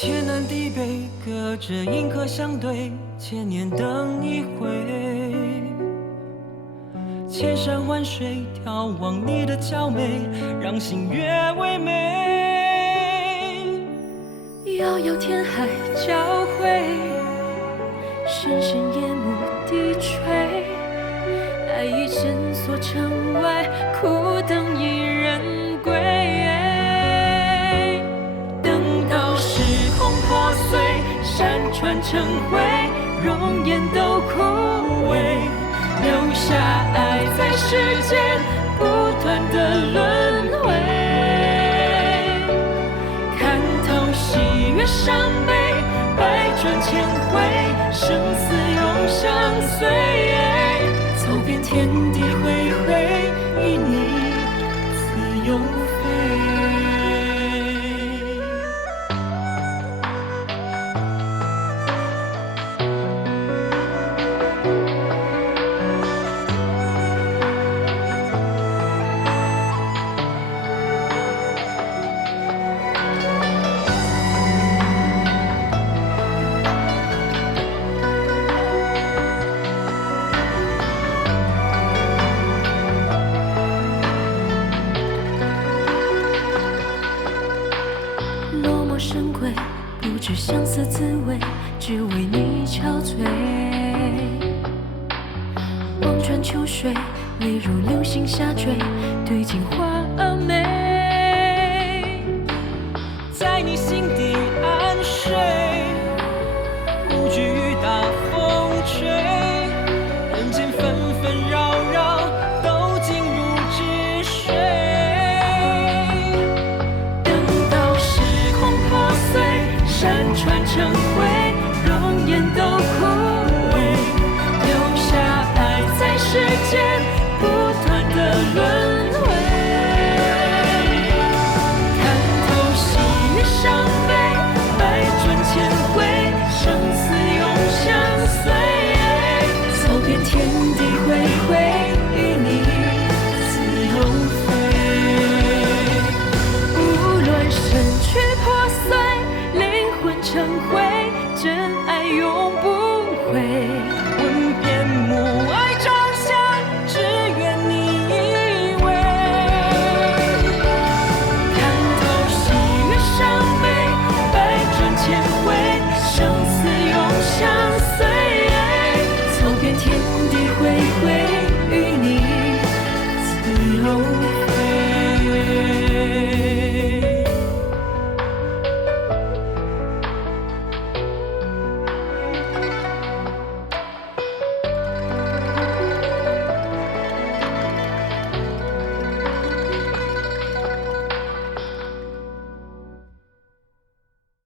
天南地北，隔着银河相对，千年等一回。千山万水，眺望你的娇美，让心越为美。遥遥天海交汇，深深夜幕低垂，爱已深锁城外，苦等一人归。等到时空破碎，山川成灰，容颜都枯萎，留下爱在世间不断的轮回。看透喜悦伤悲，百转千回，生死永相随。走遍天地恢恢，与你自由飞。落寞深闺，不知相思滋味，只为你憔悴。望穿秋水，泪如流星下坠，对镜花梅。